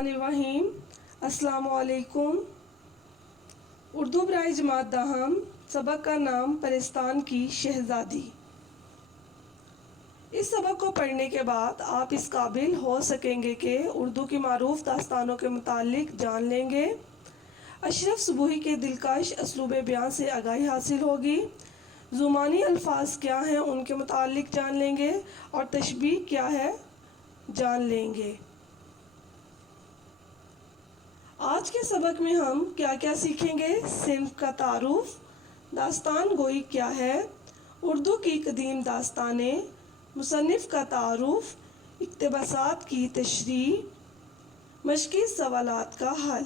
الرحیم السلام علیکم۔ اردو برائے جماعت داہم، سبق کا نام پرستان کی شہزادی۔ اس سبق کو پڑھنے کے بعد آپ اس قابل ہو سکیں گے کہ اردو کی معروف داستانوں کے متعلق جان لیں گے، اشرف صبوحی کے دلکش اسلوب بیان سے آگاہی حاصل ہوگی، زمانی الفاظ کیا ہیں ان کے متعلق جان لیں گے اور تشبیہ کیا ہے جان لیں گے۔ آج کے سبق میں ہم کیا کیا سیکھیں گے؟ صنف کا تعارف، داستان گوئی کیا ہے، اردو کی قدیم داستانیں، مصنف کا تعارف، اقتباسات کی تشریح، مشقی سوالات کا حل۔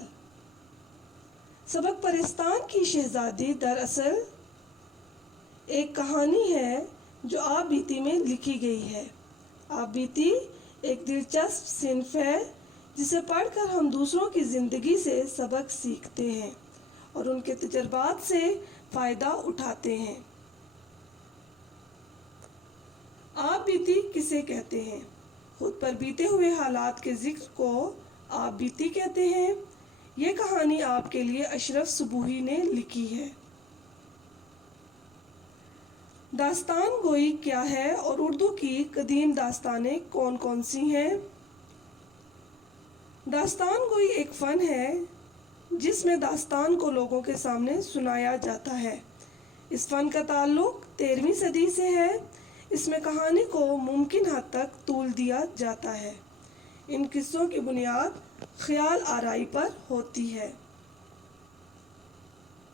سبق پرستان کی شہزادی دراصل ایک کہانی ہے جو آپ بیتی میں لکھی گئی ہے۔ آپ بیتی ایک دلچسپ صنف ہے جسے پڑھ کر ہم دوسروں کی زندگی سے سبق سیکھتے ہیں اور ان کے تجربات سے فائدہ اٹھاتے ہیں۔ آپ بیتی کسے کہتے ہیں؟ خود پر بیتے ہوئے حالات کے ذکر کو آپ بیتی کہتے ہیں۔ یہ کہانی آپ کے لیے اشرف صبوحی نے لکھی ہے۔ داستان گوئی کیا ہے اور اردو کی قدیم داستانیں کون کون سی ہیں؟ داستان گوئی ایک فن ہے جس میں داستان کو لوگوں کے سامنے سنایا جاتا ہے۔ اس فن کا تعلق 13ویں صدی سے ہے۔ اس میں کہانی کو ممکن حد تک طول دیا جاتا ہے۔ ان قصوں کی بنیاد خیال آرائی پر ہوتی ہے۔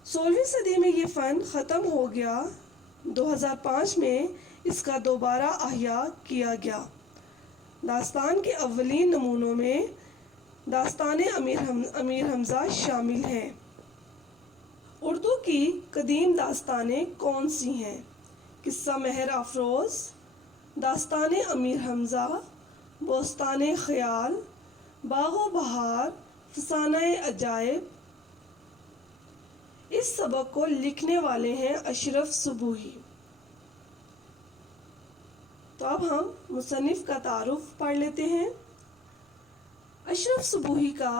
16ویں صدی میں یہ فن ختم ہو گیا۔ 2005 میں اس کا دوبارہ احیاء کیا گیا۔ داستان کے اولین نمونوں میں داستان امیر حمزہ شامل ہیں۔ اردو کی قدیم داستانیں کون سی ہیں؟ قصہ مہر افروز، داستان امیر حمزہ، بوستان خیال، باغ و بہار، فسانہ عجائب۔ اس سبق کو لکھنے والے ہیں اشرف صبوحی۔ تو اب ہم مصنف کا تعارف پڑھ لیتے ہیں۔ اشرف صبوحی کا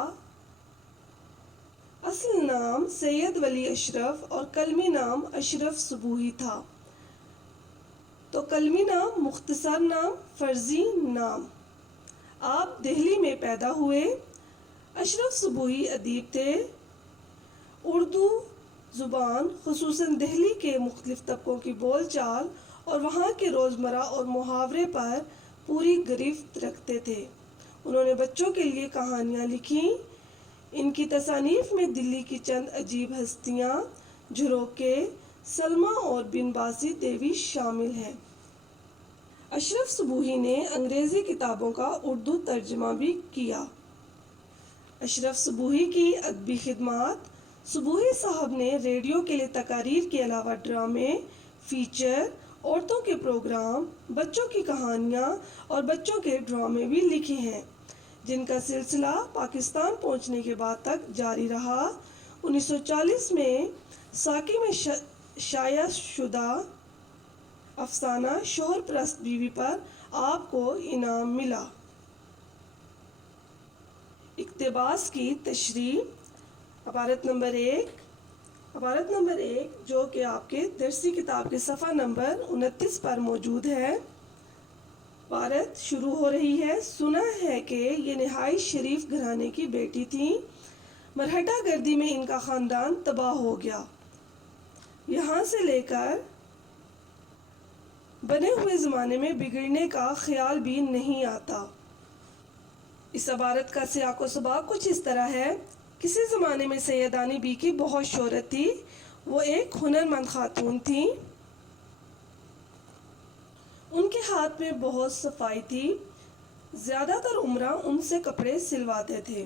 اصل نام سید ولی اشرف اور قلمی نام اشرف صبوحی تھا۔ تو قلمی نام مختصر نام، فرضی نام۔ آپ دہلی میں پیدا ہوئے۔ اشرف صبوحی ادیب تھے۔ اردو زبان خصوصاً دہلی کے مختلف طبقوں کی بول چال اور وہاں کے روزمرہ اور محاورے پر پوری گرفت رکھتے تھے۔ انہوں نے بچوں کے لیے کہانیاں لکھیں۔ ان کی تصانیف میں دلی کی چند عجیب ہستیاں، جھروکے، سلمیٰ اور بن بازی دیوی شامل ہیں۔ اشرف صبوحی نے انگریزی کتابوں کا اردو ترجمہ بھی کیا۔ اشرف صبوحی کی ادبی خدمات: صبوحی صاحب نے ریڈیو کے لیے تقاریر کے علاوہ ڈرامے، فیچر، عورتوں کے پروگرام، بچوں کی کہانیاں اور بچوں کے ڈرامے بھی لکھے ہیں جن کا سلسلہ پاکستان پہنچنے کے بعد تک جاری رہا۔ 1940 میں ساکی میں شائع شدہ افسانہ شوہر پرست بیوی پر آپ کو انعام ملا۔ اقتباس کی تشریح: عبارت نمبر 1 جو کہ آپ کے درسی کتاب کے صفحہ نمبر 29 پر موجود ہے۔ عبارت شروع ہو رہی ہے: سنا ہے کہ یہ نہایت شریف گھرانے کی بیٹی تھیں۔ مرہٹہ گردی میں ان کا خاندان تباہ ہو گیا۔ یہاں سے لے کر بنے ہوئے زمانے میں بگڑنے کا خیال بھی نہیں آتا۔ اس عبارت کا سیاق و سباق کچھ اس طرح ہے: کسی زمانے میں سیدانی بی کی بہت شہرت تھی۔ وہ ایک ہنرمند خاتون تھیں۔ ان کے ہاتھ میں بہت صفائی تھی۔ زیادہ تر عمرہ ان سے کپڑے سلواتے تھے۔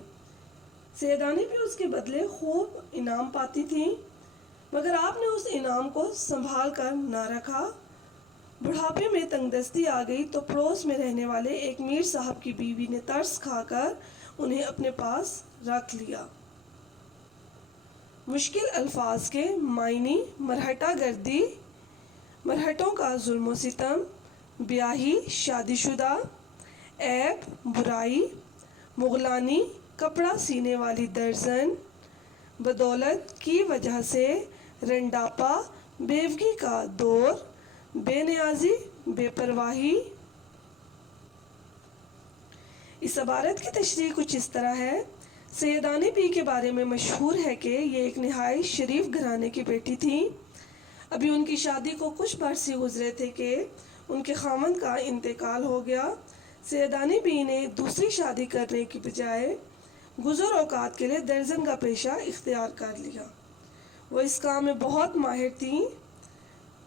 سیدانی بھی اس کے بدلے خوب انعام پاتی تھیں، مگر آپ نے اس انعام کو سنبھال کر نہ رکھا۔ بڑھاپے میں تنگ دستی آ گئی تو پڑوس میں رہنے والے ایک میر صاحب کی بیوی نے ترس کھا کر انہیں اپنے پاس رکھ لیا۔ مشکل الفاظ کے معنی: مرہٹہ گردی، مرہٹوں کا ظلم و ستم، بیاہی، شادی شدہ، عیب، برائی، مغلانی، کپڑا سینے والی درزن، بدولت کی وجہ سے رنڈاپا، بیوگی کا دور، بے نیازی، بے پرواہی۔ اس عبارت کی تشریح کچھ اس طرح ہے۔ سیدانی بی کے بارے میں مشہور ہے کہ یہ ایک نہایت شریف گھرانے کی بیٹی تھیں۔ ابھی ان کی شادی کو کچھ برس ہی گزرے تھے کہ ان کے خاوند کا انتقال ہو گیا۔ سیدانی بی نے دوسری شادی کرنے کی بجائے گزر اوقات کے لیے درزن کا پیشہ اختیار کر لیا۔ وہ اس کام میں بہت ماہر تھیں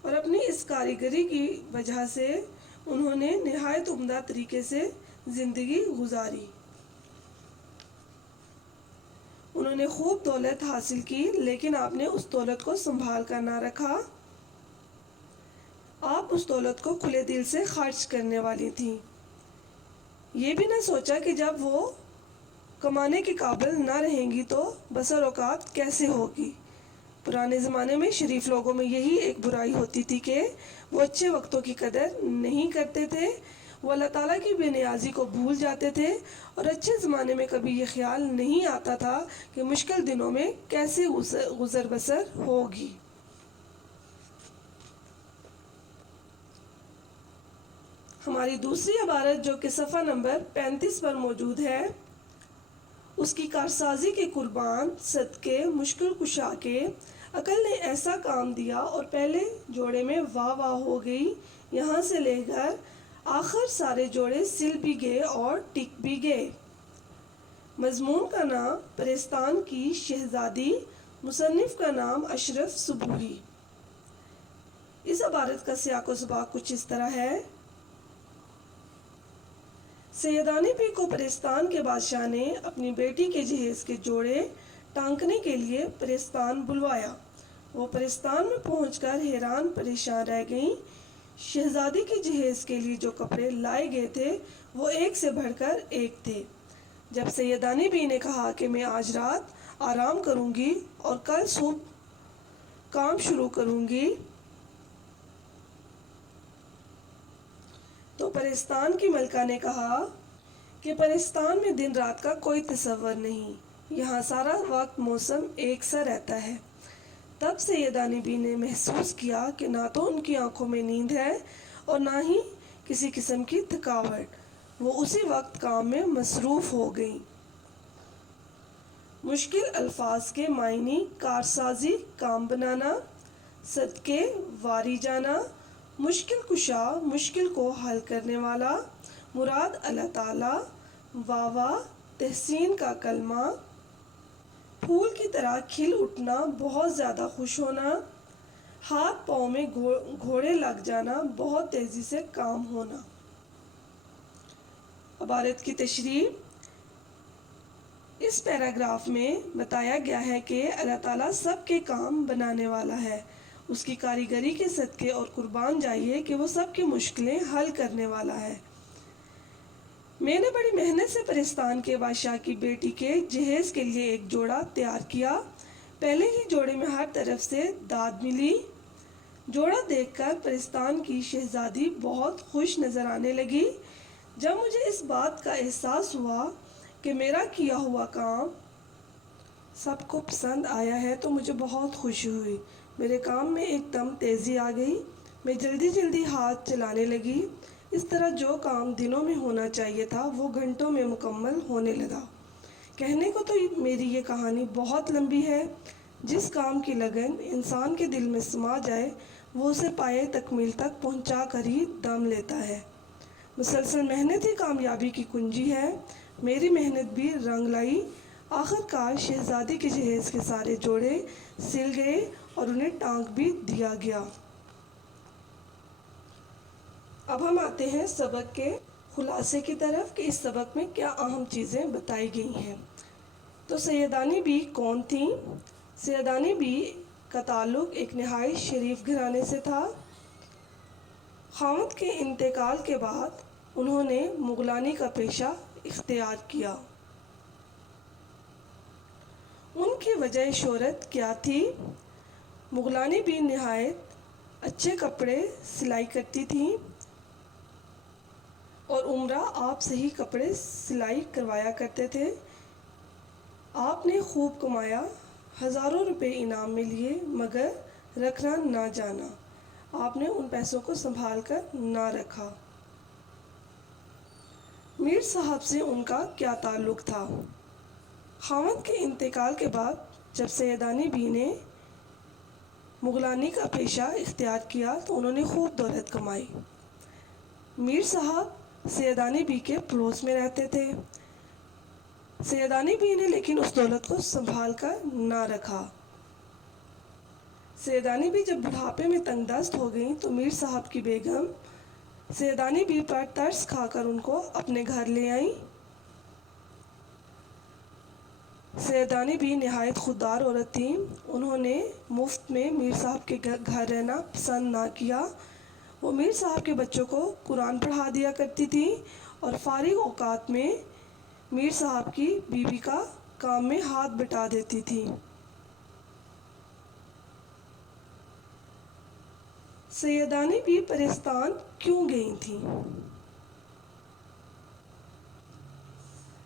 اور اپنی اس کاریگری کی وجہ سے انہوں نے نہایت عمدہ طریقے سے زندگی گزاری۔ انہوں نے خوب دولت حاصل کی، لیکن آپ نے اس دولت کو سنبھال کر نہ رکھا۔ آپ اس دولت کو کھلے دل سے خرچ کرنے والی تھیں۔ یہ بھی نہ سوچا کہ جب وہ کمانے کے قابل نہ رہیں گی تو بسر اوقات کیسے ہوگی۔ پرانے زمانے میں شریف لوگوں میں یہی ایک برائی ہوتی تھی کہ وہ اچھے وقتوں کی قدر نہیں کرتے تھے۔ وہ اللہ تعالیٰ کی بے نیازی کو بھول جاتے تھے اور اچھے زمانے میں کبھی یہ خیال نہیں آتا تھا کہ مشکل دنوں میں کیسے گزر بسر ہوگی۔ ہماری دوسری عبارت جو کہ صفحہ نمبر 35 پر موجود ہے، اس کی کارسازی کے قربان صدقے مشکل کشا کے عقل نے ایسا کام دیا اور پہلے جوڑے میں واہ واہ ہو گئی، یہاں سے لے کر آخر سارے جوڑے سل بھی گئے اور ٹک بھی گئے۔ مضمون کا نام پرستان کی شہزادی، مصنف کا نام اشرف صبوحی۔ اس عبارت کا سیاق و سباق کچھ اس طرح ہے۔ سیدانی بی کو پرستان کے بادشاہ نے اپنی بیٹی کے جہیز کے جوڑے ٹانکنے کے لیے پرستان بلوایا۔ وہ پرستان میں پہنچ کر حیران پریشان رہ گئیں۔ شہزادی کے جہیز کے لیے جو کپڑے لائے گئے تھے وہ ایک سے بڑھ کر ایک تھے۔ جب سیدانی بی نے کہا کہ میں آج رات آرام کروں گی اور کل صبح کام شروع کروں گی، تو پرستان کی ملکہ نے کہا کہ پرستان میں دن رات کا کوئی تصور نہیں، یہاں سارا وقت موسم ایک سا رہتا ہے۔ تب سیدانی بی نے محسوس کیا کہ نہ تو ان کی آنکھوں میں نیند ہے اور نہ ہی کسی قسم کی تھکاوٹ۔ وہ اسی وقت کام میں مصروف ہو گئیں۔ مشکل الفاظ کے معنی: کارسازی، کام بنانا، صدقے، واری جانا، مشکل کشا، مشکل کو حل کرنے والا، مراد اللہ تعالیٰ، واہ واہ، تحسین کا کلمہ، پھول کی طرح کھل اٹھنا، بہت زیادہ خوش ہونا، ہاتھ پاؤں میں گھوڑے لگ جانا، بہت تیزی سے کام ہونا۔ عبارت کی تشریح: اس پیراگراف میں بتایا گیا ہے کہ اللہ تعالیٰ سب کے کام بنانے والا ہے۔ اس کی کاریگری کے صدقے اور قربان جائیے کہ وہ سب کی مشکلیں حل کرنے والا ہے۔ میں نے بڑی محنت سے پرستان کے بادشاہ کی بیٹی کے جہیز کے لیے ایک جوڑا تیار کیا۔ پہلے ہی جوڑے میں ہر طرف سے داد ملی۔ جوڑا دیکھ کر پرستان کی شہزادی بہت خوش نظر آنے لگی۔ جب مجھے اس بات کا احساس ہوا کہ میرا کیا ہوا کام سب کو پسند آیا ہے تو مجھے بہت خوشی ہوئی۔ میرے کام میں ایک دم تیزی آ گئی۔ میں جلدی جلدی ہاتھ چلانے لگی۔ اس طرح جو کام دنوں میں ہونا چاہیے تھا وہ گھنٹوں میں مکمل ہونے لگا۔ کہنے کو تو میری یہ کہانی بہت لمبی ہے۔ جس کام کی لگن انسان کے دل میں سما جائے وہ اسے پایۂ تکمیل تک پہنچا کر ہی دم لیتا ہے۔ مسلسل محنت ہی کامیابی کی کنجی ہے۔ میری محنت بھی رنگ لائی۔ آخر کار شہزادی کے جہیز کے سارے جوڑے سل گئے اور انہیں ٹانک بھی دیا گیا۔ اب ہم آتے ہیں سبق کے خلاصے کی طرف کہ اس سبق میں کیا اہم چیزیں بتائی گئی ہیں۔ تو سیدانی بی کون تھیں؟ سیدانی بی کا تعلق ایک نہایت شریف گھرانے سے تھا۔ خاوند کے انتقال کے بعد انہوں نے مغلانی کا پیشہ اختیار کیا۔ ان کی وجہ شہرت کیا تھی؟ مغلانی بی نہایت اچھے کپڑے سلائی کرتی تھیں اور عمرہ آپ سے ہی کپڑے سلائی کروایا کرتے تھے۔ آپ نے خوب کمایا، ہزاروں روپے انعام میں لیے، مگر رکھنا نہ جانا، آپ نے ان پیسوں کو سنبھال کر نہ رکھا۔ میر صاحب سے ان کا کیا تعلق تھا؟ خاوند کے انتقال کے بعد جب سیدانی بی نے مغلانی کا پیشہ اختیار کیا تو انہوں نے خوب دولت کمائی۔ میر صاحب سیدانی بی کے پڑوس میں رہتے تھے۔ سیدانی بی نے لیکن اس دولت کو سنبھال کر نہ رکھا۔ سیدانی بی جب بڑھاپے میں تنگ دست ہو گئیں تو میر صاحب کی بیگم سیدانی بی پر ترس کھا کر ان کو اپنے گھر لے آئیں۔ سیدانی بی نہایت خوددار عورت تھیں۔ انہوں نے مفت میں میر صاحب کے گھر رہنا پسند نہ کیا۔ وہ میر صاحب کے بچوں کو قرآن پڑھا دیا کرتی تھیں اور فارغ اوقات میں میر صاحب کی بیوی کا کام میں ہاتھ بٹا دیتی تھیں۔ سیدانی بی پرستان کیوں گئی تھیں؟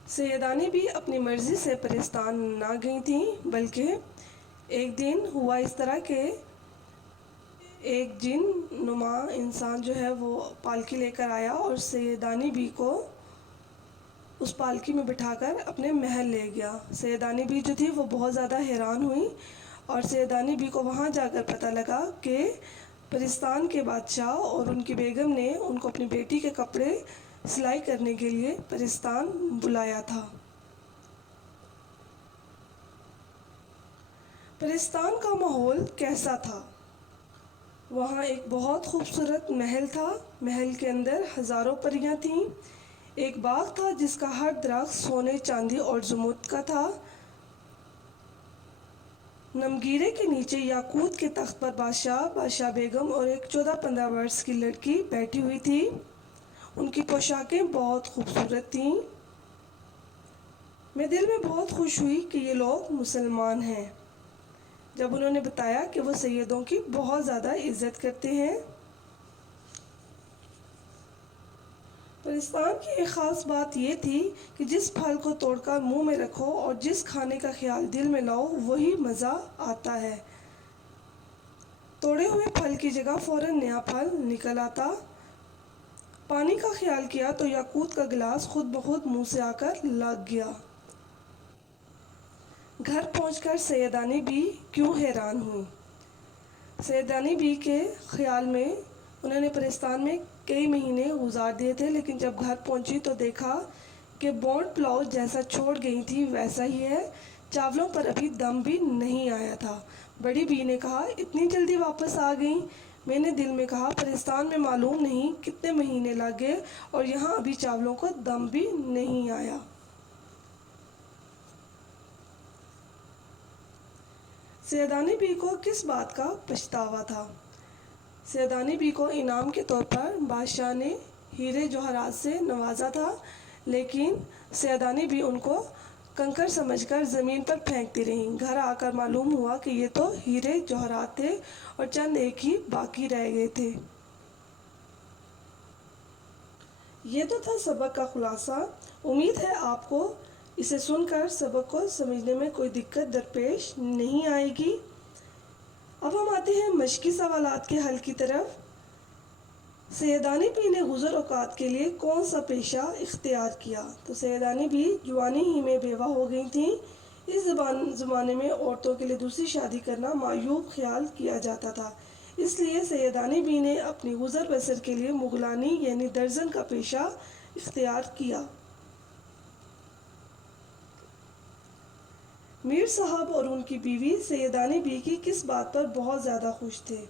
سیدانی بی اپنی مرضی سے پرستان نہ گئی تھیں، بلکہ ایک دن ہوا اس طرح کہ ایک جن نما انسان جو ہے وہ پالکی لے کر آیا اور سیدانی بی کو اس پالکی میں بٹھا کر اپنے محل لے گیا۔ سیدانی بی جو تھی وہ بہت زیادہ حیران ہوئی اور سیدانی بی کو وہاں جا کر پتہ لگا کہ پرستان کے بادشاہ اور ان کی بیگم نے ان کو اپنی بیٹی کے کپڑے سلائی کرنے کے لیے پرستان بلایا تھا۔ پرستان کا ماحول کیسا تھا؟ وہاں ایک بہت خوبصورت محل تھا۔ محل کے اندر ہزاروں پریاں تھیں۔ ایک باغ تھا جس کا ہر درخت سونے، چاندی اور زمرد کا تھا۔ نمگیرے کے نیچے یاقوت کے تخت پر بادشاہ بیگم اور ایک 14-15 برس کی لڑکی بیٹھی ہوئی تھی۔ ان کی پوشاکیں بہت خوبصورت تھیں۔ میں دل میں بہت خوش ہوئی کہ یہ لوگ مسلمان ہیں، جب انہوں نے بتایا کہ وہ سیدوں کی بہت زیادہ عزت کرتے ہیں۔ پرستان کی ایک خاص بات یہ تھی کہ جس پھل کو توڑ کر منہ میں رکھو اور جس کھانے کا خیال دل میں لاؤ وہی مزہ آتا ہے۔ توڑے ہوئے پھل کی جگہ فوراً نیا پھل نکل آتا۔ پانی کا خیال کیا تو یاقوت کا گلاس خود بخود منہ سے آ کر لگ گیا۔ گھر پہنچ کر سیدانی بی کیوں حیران ہوئی؟ سیدانی بی کے خیال میں انہوں نے پرستان میں کئی مہینے گزار دیے تھے، لیکن جب گھر پہنچی تو دیکھا کہ بونڈ پلاؤ جیسا چھوڑ گئی تھی ویسا ہی ہے، چاولوں پر ابھی دم بھی نہیں آیا تھا۔ بڑی بی نے کہا، اتنی جلدی واپس آ گئیں؟ میں نے دل میں کہا، پرستان میں معلوم نہیں کتنے مہینے لگ گئے اور یہاں ابھی چاولوں کو دم بھی نہیں آیا۔ سیدانی بی کو کس بات کا پچھتاوا تھا؟ سیدانی بی کو انعام کے طور پر بادشاہ نے ہیرے جواہرات سے نوازا تھا، لیکن سیدانی بی ان کو کنکر سمجھ کر زمین پر پھینکتی رہیں۔ گھر آ کر معلوم ہوا کہ یہ تو ہیرے جواہرات تھے اور چند ایک ہی باقی رہ گئے تھے۔ یہ تو تھا سبق کا خلاصہ۔ امید ہے آپ کو اسے سن کر سبق کو سمجھنے میں کوئی دقت درپیش نہیں آئے گی۔ اب ہم آتے ہیں مشقی سوالات کے حل کی طرف۔ سیدانی بی نے گزر اوقات کے لیے کون سا پیشہ اختیار کیا؟ تو سیدانی بی جوانی ہی میں بیوہ ہو گئی تھیں۔ اس زمانے میں عورتوں کے لیے دوسری شادی کرنا معیوب خیال کیا جاتا تھا، اس لیے سیدانی بی نے اپنی گزر بسر کے لیے مغلانی یعنی درزن کا پیشہ اختیار کیا۔ میر صاحب اور ان کی بیوی سیدانی بی کی کس بات پر بہت زیادہ خوش تھے؟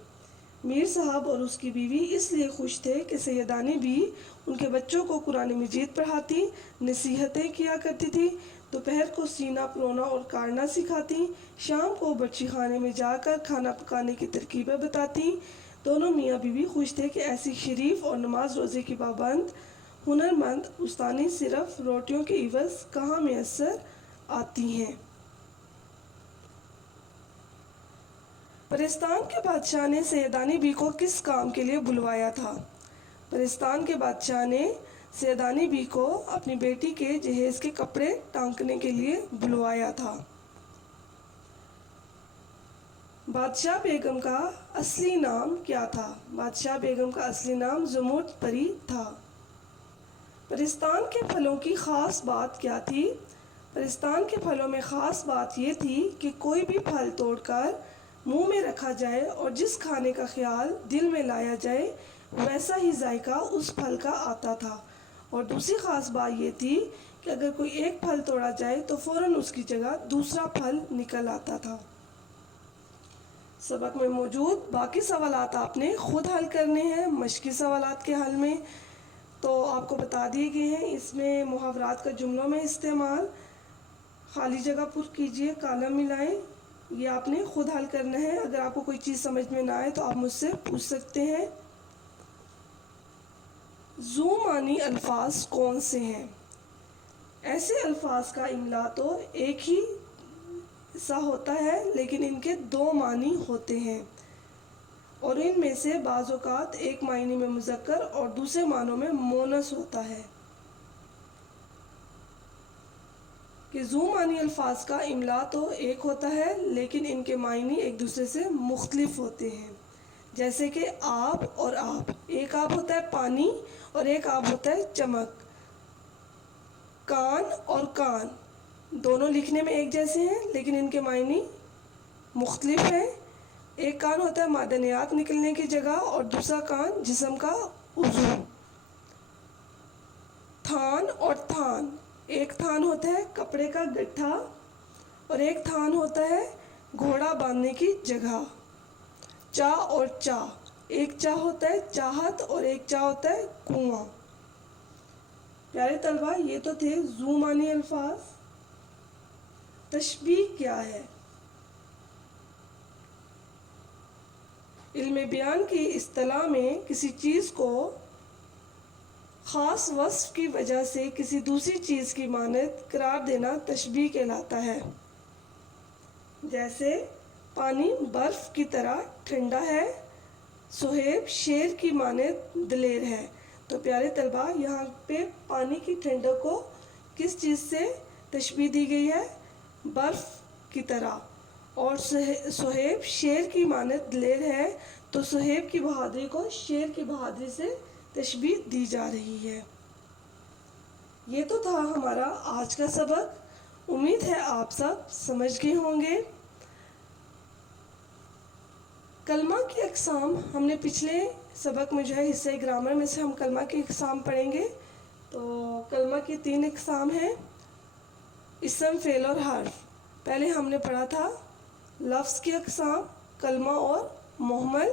میر صاحب اور اس کی بیوی اس لیے خوش تھے کہ سیدانی بی ان کے بچوں کو قرآن مجید پڑھاتی، نصیحتیں کیا کرتی تھی، دوپہر کو سینہ پرونا اور کاٹنا سکھاتی، شام کو بچی خانے میں جا کر کھانا پکانے کی ترکیبیں بتاتی۔ دونوں میاں بیوی خوش تھے کہ ایسی شریف اور نماز روزے کی پابند ہنرمند استانی صرف روٹیوں کے عوض کہاں میسر آتی ہیں۔ پرستان کے بادشاہ نے سیدانی بی کو کس کام کے لیے بلوایا تھا؟ پرستان کے بادشاہ نے سیدانی بی کو اپنی بیٹی کے جہیز کے کپڑے ٹانکنے کے لیے بلوایا تھا۔ بادشاہ بیگم کا اصلی نام کیا تھا؟ بادشاہ بیگم کا اصلی نام زمرد پری تھا۔ پرستان کے پھلوں کی خاص بات کیا تھی؟ پرستان کے پھلوں میں خاص بات یہ تھی کہ کوئی بھی پھل توڑ کر منہ میں رکھا جائے اور جس کھانے کا خیال دل میں لایا جائے ویسا ہی ذائقہ اس پھل کا آتا تھا، اور دوسری خاص بات یہ تھی کہ اگر کوئی ایک پھل توڑا جائے تو فوراً اس کی جگہ دوسرا پھل نکل آتا تھا۔ سبق میں موجود باقی سوالات آپ نے خود حل کرنے ہیں مشقی سوالات کے حل میں، تو آپ کو بتا دیے گئے ہیں۔ اس میں محاورات کا جملوں میں استعمال، خالی جگہ پر کیجئے، کالم ملائیں، یہ آپ نے خود حل کرنا ہے۔ اگر آپ کو کوئی چیز سمجھ میں نہ آئے تو آپ مجھ سے پوچھ سکتے ہیں۔ ذو معنی الفاظ کون سے ہیں؟ ایسے الفاظ کا املا تو ایک ہی سا ہوتا ہے لیکن ان کے دو معنی ہوتے ہیں، اور ان میں سے بعض اوقات ایک معنی میں مذکر اور دوسرے معنوں میں مونس ہوتا ہے۔ کہ ذو معنی الفاظ کا املا تو ایک ہوتا ہے لیکن ان کے معنی ایک دوسرے سے مختلف ہوتے ہیں، جیسے کہ آب اور آب، ایک آب ہوتا ہے پانی اور ایک آب ہوتا ہے چمک۔ کان اور کان دونوں لکھنے میں ایک جیسے ہیں لیکن ان کے معنی مختلف ہیں، ایک کان ہوتا ہے معدنیات نکلنے کی جگہ اور دوسرا کان جسم کا عضو۔ تھان اور تھان، ایک تھان ہوتا ہے کپڑے کا گٹھا اور ایک تھان ہوتا ہے گھوڑا باندھنے کی جگہ۔ چاہ اور چاہ، ایک چاہ ہوتا ہے چاہت اور ایک چاہ ہوتا ہے کنواں۔ پیارے طلبہ، یہ تو تھے ذو معنی الفاظ۔ تشبیہ کیا ہے؟ علم بیان کی اصطلاح میں کسی چیز کو خاص وصف کی وجہ سے کسی دوسری چیز کی مانند قرار دینا تشبیہ کہلاتا ہے۔ جیسے پانی برف کی طرح ٹھنڈا ہے، صہیب شیر کی مانند دلیر ہے۔ تو پیارے طلبہ، یہاں پہ پانی کی ٹھنڈک کو کس چیز سے تشبیہ دی گئی ہے؟ برف کی طرح، اور صہیب شیر کی مانند دلیر ہے، تو صہیب کی بہادری کو شیر کی بہادری سے تشبیہ دی جا رہی ہے۔ یہ تو تھا ہمارا آج کا سبق، امید ہے آپ سب سمجھ گئے ہوں گے۔ کلمہ کی اقسام ہم نے پچھلے سبق میں جو ہے حصہ گرامر میں سے ہم کلمہ کی اقسام پڑھیں گے۔ تو کلمہ کی 3 اقسام ہیں، اسم، فعل اور حرف۔ پہلے ہم نے پڑھا تھا لفظ کی اقسام، کلمہ اور محمل۔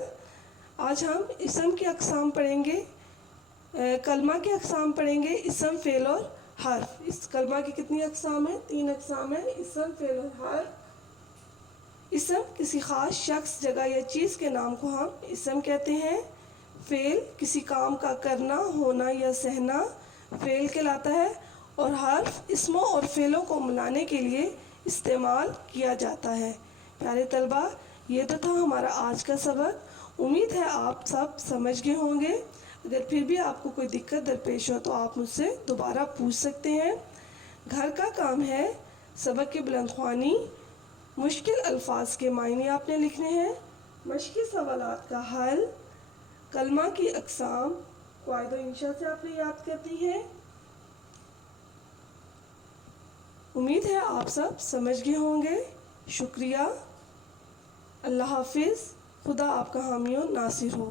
آج ہم اسم کی اقسام پڑھیں گے، کلمہ کی اقسام پڑھیں گے، اسم، فعل اور حرف۔ اس کلمہ کی کتنی اقسام ہیں؟ 3 اقسام ہیں، اسم، فعل اور حرف۔ اسم کسی خاص شخص، جگہ یا چیز کے نام کو ہم اسم کہتے ہیں۔ فعل کسی کام کا کرنا، ہونا یا سہنا فعل کہلاتا ہے، اور حرف اسموں اور فعلوں کو ملانے کے لیے استعمال کیا جاتا ہے۔ پیارے طلبہ، یہ تو تھا ہمارا آج کا سبق، امید ہے آپ سب سمجھ گئے ہوں گے۔ اگر پھر بھی آپ کو کوئی دقت درپیش ہو تو آپ مجھ سے دوبارہ پوچھ سکتے ہیں۔ گھر کا کام ہے سبق کی بلند خوانی، مشکل الفاظ کے معنی آپ نے لکھنے ہیں، مشقی سوالات کا حل، کلمہ کی اقسام قواعد و انشاء سے آپ نے یاد کرنی ہے۔ امید ہے آپ سب سمجھ گئے ہوں گے۔ شکریہ، اللہ حافظ، خدا آپ کا حامی و ناصر ہو۔